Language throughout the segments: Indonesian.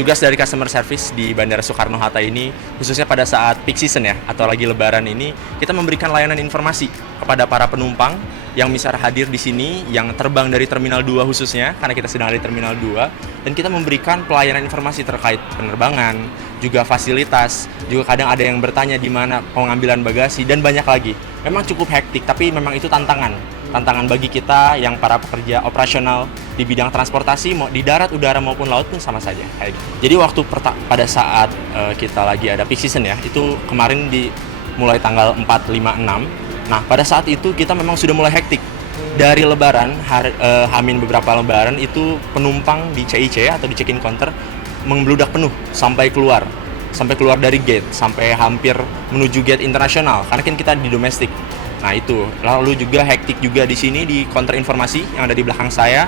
tugas dari customer service di Bandara Soekarno-Hatta ini, khususnya pada saat peak season ya, atau lagi lebaran ini, kita memberikan layanan informasi kepada para penumpang yang bisa hadir di sini, yang terbang dari Terminal 2 khususnya, karena kita sedang ada di Terminal 2, dan kita memberikan pelayanan informasi terkait penerbangan, juga fasilitas, juga kadang ada yang bertanya di mana pengambilan bagasi, dan banyak lagi. Memang cukup hektik, tapi memang itu tantangan bagi kita yang para pekerja operasional di bidang transportasi, mau di darat, udara maupun laut pun sama saja. Jadi waktu pada saat kita lagi ada peak season ya, itu kemarin mulai tanggal 4, 5, 6. Nah, pada saat itu kita memang sudah mulai hektik. Dari lebaran, hamin beberapa lebaran, itu penumpang di CIC atau di check-in counter membludak penuh sampai keluar dari gate, sampai hampir menuju gate internasional, karena kan kita di domestik. Nah itu, lalu juga hektik juga di sini di counter informasi yang ada di belakang saya,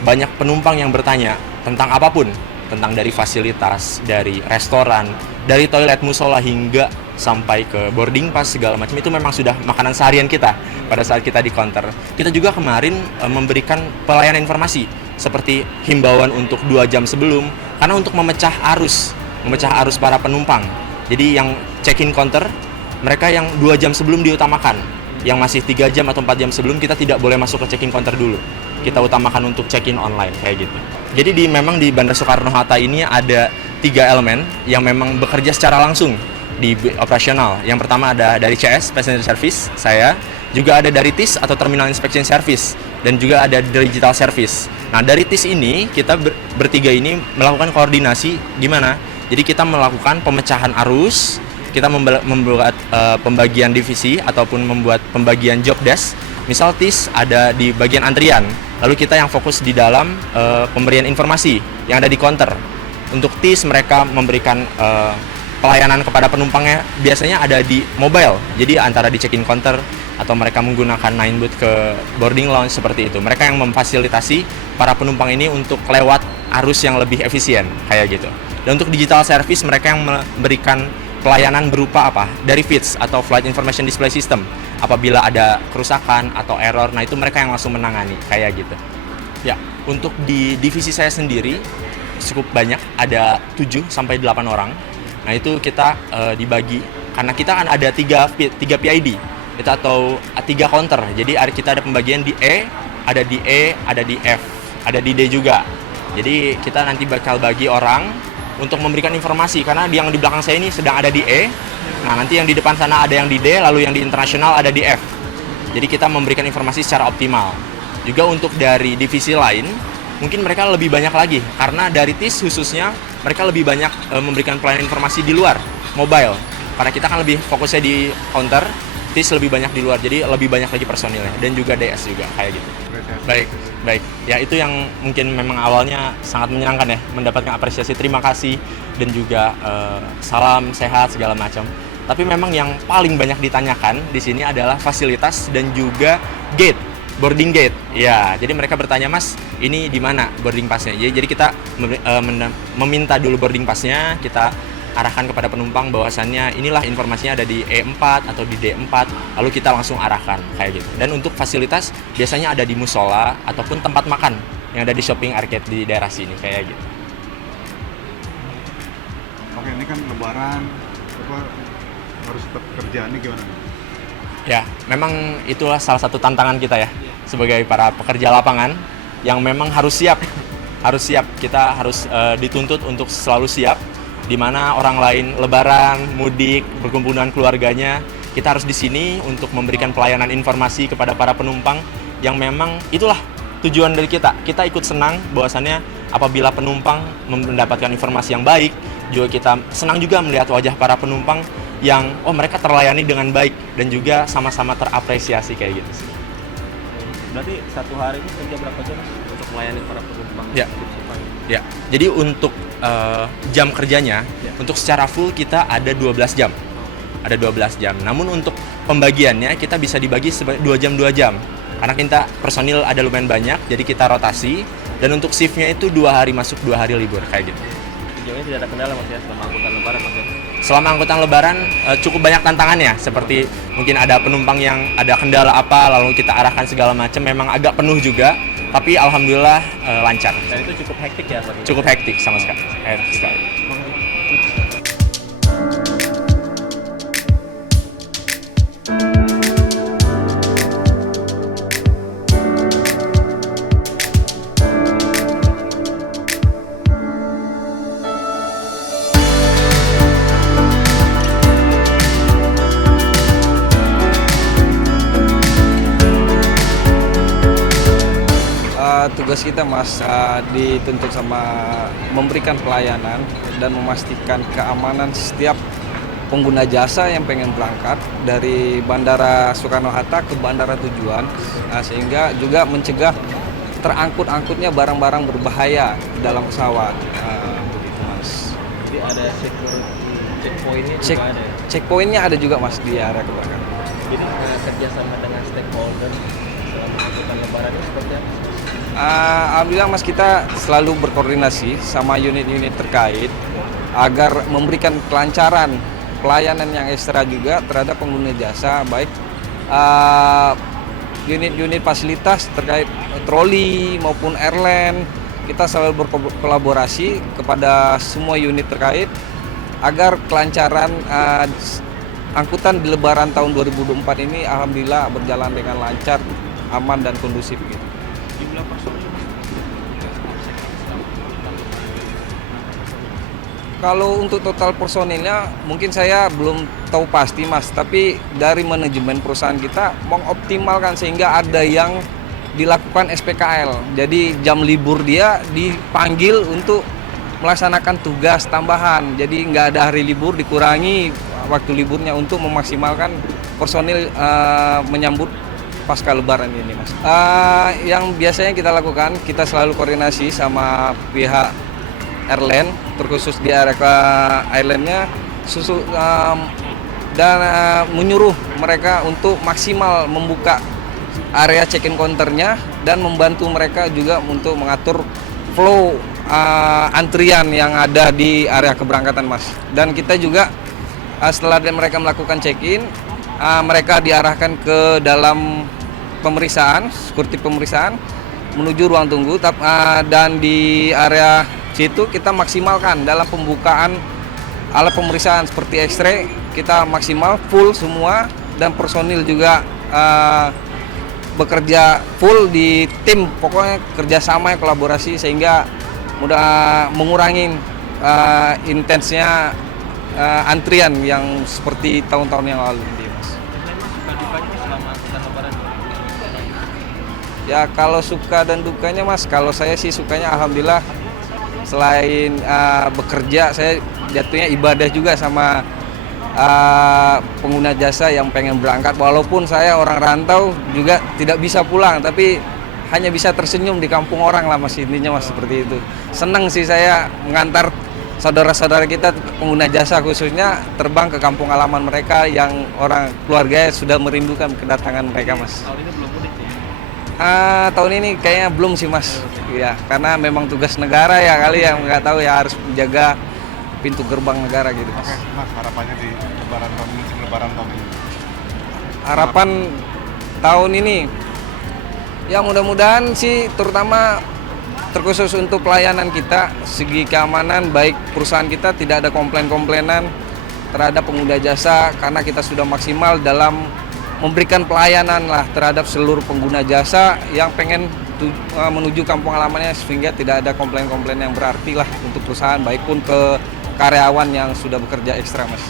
banyak penumpang yang bertanya tentang apapun, tentang dari fasilitas, dari restoran, dari toilet musola hingga sampai ke boarding pass segala macam, itu memang sudah makanan seharian kita pada saat kita di counter. Kita juga kemarin memberikan pelayanan informasi seperti himbauan untuk 2 jam sebelum, karena untuk memecah arus para penumpang. Jadi yang check-in counter, mereka yang 2 jam sebelum diutamakan. Yang masih 3 jam atau 4 jam sebelum, kita tidak boleh masuk ke check-in counter dulu. Kita utamakan untuk check-in online, kayak gitu. Jadi memang di Bandara Soekarno-Hatta ini ada 3 elemen yang memang bekerja secara langsung di operasional. Yang pertama ada dari CS, Passenger Service, saya. Juga ada dari TIS atau Terminal Inspection Service. Dan juga ada Digital Service. Nah, dari TIS ini, kita bertiga ini melakukan koordinasi gimana? Jadi kita melakukan pemecahan arus, kita membuat pembagian divisi ataupun membuat pembagian job desk. Misal TIS ada di bagian antrian, lalu kita yang fokus di dalam pemberian informasi yang ada di counter. Untuk TIS mereka memberikan pelayanan kepada penumpangnya biasanya ada di mobile, jadi antara di check-in counter atau mereka menggunakan 9-booth ke boarding lounge seperti itu. Mereka yang memfasilitasi para penumpang ini untuk lewat arus yang lebih efisien, kayak gitu. Dan untuk digital service mereka yang memberikan pelayanan berupa apa? Dari FIDS atau Flight Information Display System. Apabila ada kerusakan atau error, nah itu mereka yang langsung menangani, kayak gitu. Ya, untuk di divisi saya sendiri cukup banyak, ada 7 sampai 8 orang. Nah, itu kita dibagi karena kita kan ada 3 PID. Itu atau 3 counter. Jadi kita ada pembagian di E, ada di E, ada di F, ada di D juga. Jadi kita nanti bakal bagi orang untuk memberikan informasi, karena yang di belakang saya ini sedang ada di E. Nah, nanti yang di depan sana ada yang di D, lalu yang di internasional ada di F. Jadi kita memberikan informasi secara optimal. Juga untuk dari divisi lain, mungkin mereka lebih banyak lagi, karena dari TIS khususnya mereka lebih banyak memberikan pelayanan informasi di luar, mobile. Karena kita kan lebih fokusnya di counter, TIS lebih banyak di luar, jadi lebih banyak lagi personilnya, dan juga DS juga, kayak gitu. Baik. Ya, itu yang mungkin memang awalnya sangat menyenangkan ya, mendapatkan apresiasi, terima kasih, dan juga salam sehat segala macam. Tapi memang yang paling banyak ditanyakan di sini adalah fasilitas dan juga gate, boarding gate. Ya, jadi mereka bertanya, Mas, ini di mana boarding passnya? Jadi kita meminta dulu boarding passnya, kita arahkan kepada penumpang bahwasannya inilah informasinya ada di E4 atau di D4, lalu kita langsung arahkan, kayak gitu. Dan untuk fasilitas biasanya ada di musola ataupun tempat makan yang ada di shopping arcade di daerah sini, kayak gitu. Oke, ini kan lebaran, harus tetap kerjaannya gimana? Ya, memang itulah salah satu tantangan kita ya, sebagai para pekerja lapangan yang memang harus siap. Kita harus dituntut untuk selalu siap, di mana orang lain lebaran, mudik, berkumpul dengan keluarganya, kita harus di sini untuk memberikan pelayanan informasi kepada para penumpang yang memang itulah tujuan dari kita. Kita ikut senang bahwasannya apabila penumpang mendapatkan informasi yang baik, juga kita senang juga melihat wajah para penumpang yang mereka terlayani dengan baik dan juga sama-sama terapresiasi, kayak gitu sih. Berarti satu hari ini kerja berapa jam untuk melayani para penumpang? Ya. Jadi untuk jam kerjanya, untuk secara full kita ada 12 jam. Ada 12 jam. Namun untuk pembagiannya kita bisa dibagi 2 jam 2 jam. Karena kita personil ada lumayan banyak, jadi kita rotasi. Dan untuk shiftnya itu 2 hari masuk, 2 hari libur, kayak gitu. Sejauh ini tidak ada kendala Mas ya selama angkutan lebaran Mas ya? Selama angkutan lebaran cukup banyak tantangannya, seperti mungkin ada penumpang yang ada kendala apa, lalu kita arahkan segala macam, memang agak penuh juga. Tapi alhamdulillah lancar. Dan itu cukup hektik ya Pak? Cukup hektik sama sekali. Hektik sekali. Tugas kita Mas dituntut sama memberikan pelayanan dan memastikan keamanan setiap pengguna jasa yang pengen berangkat dari Bandara Soekarno-Hatta ke bandara tujuan, sehingga juga mencegah terangkut-angkutnya barang-barang berbahaya dalam pesawat. Begitu Mas. Jadi ada security checkpointnya Check, juga ada ya? checkpointnya ada juga Mas di area ke belakang. Jadi kerjasama dengan stakeholder selama angkutan lebaran ini seperti apa? Alhamdulillah Mas, kita selalu berkoordinasi sama unit-unit terkait agar memberikan kelancaran pelayanan yang ekstra juga terhadap pengguna jasa, baik unit-unit fasilitas terkait troli maupun airline. Kita selalu berkolaborasi kepada semua unit terkait agar kelancaran angkutan di Lebaran tahun 2024 ini alhamdulillah berjalan dengan lancar, aman dan kondusif gitu. Jumlah personil Kalau untuk total personilnya mungkin saya belum tahu pasti Mas, tapi dari manajemen perusahaan kita mengoptimalkan sehingga ada yang dilakukan SPKL. Jadi jam libur dia dipanggil untuk melaksanakan tugas tambahan. Jadi nggak ada hari libur, dikurangi waktu liburnya untuk memaksimalkan personil menyambut pasca lebaran ini Mas. Yang biasanya kita lakukan, kita selalu koordinasi sama pihak airline, terkhusus di area ke airline-nya dan menyuruh mereka untuk maksimal membuka area check-in counternya dan membantu mereka juga untuk mengatur flow antrian yang ada di area keberangkatan Mas. Dan kita juga setelah mereka melakukan check-in, mereka diarahkan ke dalam pemeriksaan, security pemeriksaan menuju ruang tunggu, dan di area situ kita maksimalkan dalam pembukaan alat pemeriksaan seperti X-ray, kita maksimal full semua, dan personil juga bekerja full di tim, pokoknya kerjasama kolaborasi sehingga mudah mengurangi intensnya antrian yang seperti tahun-tahun yang lalu. Ya kalau suka dan dukanya Mas, kalau saya sih sukanya alhamdulillah selain bekerja, saya jatuhnya ibadah juga sama pengguna jasa yang pengen berangkat. Walaupun saya orang rantau juga tidak bisa pulang, tapi hanya bisa tersenyum di kampung orang lah Mas, intinya Mas seperti itu. Senang sih saya mengantar saudara-saudara kita pengguna jasa khususnya terbang ke kampung halaman mereka yang orang keluarganya sudah merindukan kedatangan mereka Mas. tahun ini belum mudik ya? Tahun ini kayaknya belum sih Mas, ya karena memang tugas negara ya kali yang nggak tahu ya, harus menjaga pintu gerbang negara gitu Mas. Oke, Mas, harapannya di lebaran tahun ini, lebaran tahun ini. Harapan tahun ini ya mudah-mudahan sih, terutama terkhusus untuk pelayanan kita, segi keamanan baik perusahaan kita tidak ada komplain-komplainan terhadap pengguna jasa, karena kita sudah maksimal dalam memberikan pelayanan lah terhadap seluruh pengguna jasa yang pengen menuju kampung halamannya, sehingga tidak ada komplain-komplain yang berarti lah untuk perusahaan baik pun ke karyawan yang sudah bekerja ekstra Mas.